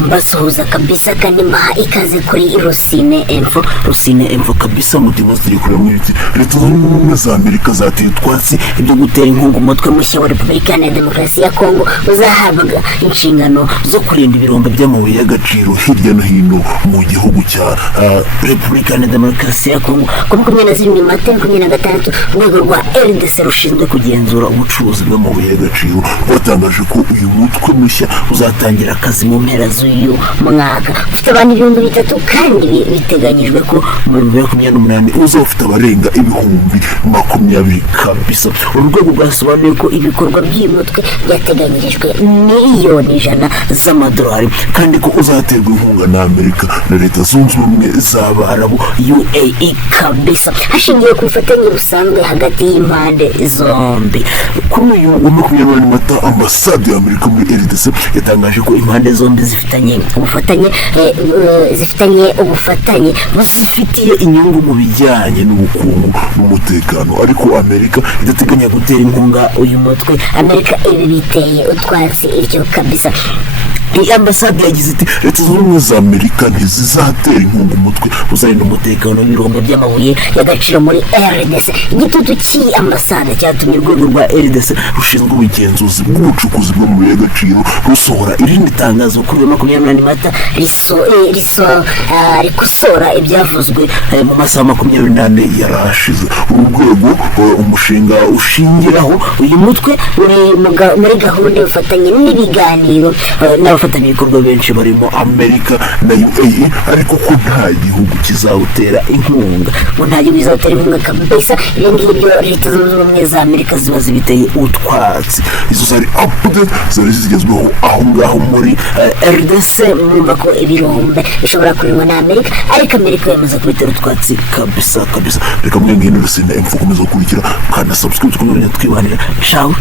mbasuhuza kabisa kandi mbaha ikaze kuri Rusine Info kabisa mutima ziri kure muri iki leta zunze ubumwe za Amerika zateye utwatsi ibyo gutera inkunga umutwe mushya wa Repubulika ya Demokarasi ya Kongo uzahabwa inshingano zo kurinda ibirombe by'amabuye y'agaciro hirya no hino mu gihugu cya Repubulika ya Demokarasi ya Kongo. Ku 27 Mata 2026 urwego rwa RDC rushinzwe kugenzura ubucuruzi bw'amabuye y'agaciro rwatangaje ko uyu mutwe mushya uzatangira akazi mu mpera z'uyu mwaka ufite abantu 300 kandi biteganyijwe ko mu 2028 uzafite abarenga ibihumbi 20 kabisa. Urwego rwasobanuye ko ibikorwa by'umutwe byateganyirijwe miliyoni 100 z'amadolari kandi ko uzaterwa inkunga na Amerika na leta zunze ubumwe z'Abarabu UAE kabisa, hashingiwe ku bufatanye busanzwe hagati y'impande zombi. Kuri uyu wa 20 Mata ambasade ya Amerika muri RDC yatangaje ko impande zombi zifitanye ubufatanye buzifitiye inyungu mu bijyanye n'ubukungu n'umutekano, ariko Amerika idateganya gutera inkunga uyu mutwe. Amerika ibi biteye utwatsi iryo kabisa. Iyi ambasade yagize iti leta zunze ubumwe za Amerika ntizizatera inkunga umutwe uzarinda umutekano w'ibirombe by'amabuye y'agaciro muri RDC. Igitutu cy'iyi ambasade cyatumye urwego rwa RDC rushinzwe ubugenzuzi bw'ubucukuzi bw'amabuye y'agaciro rusohora irindi tangazo kuri 28 Mata rikosora ibyavuzwe mu masaha 24 yarashize. Urwego umushinga ushingiraho uyu mutwe muri gahunda y'ubufatanye n'ibiganiro n'abafatanyabikorwa benshi barimo Amerika na UAE, ariko ko nta gihugu kizawutera inkunga. Nta gihugu kizawutera inkunga kabisa. Ibyo ngibyo leta zunze ubumwe za Amerika ziba zibiteye utwatsi. Izo zari update zari zigezweho aho ngaho muri RDC. Mwumva ko ibirombe bishobora kurindwa na Amerika, ariko Amerika yamaze kubitera utwatsi kabisa. Reka mwenge Rusine Info komeza gukurikira kandi subscribe tukomeze twibanira. Ciao.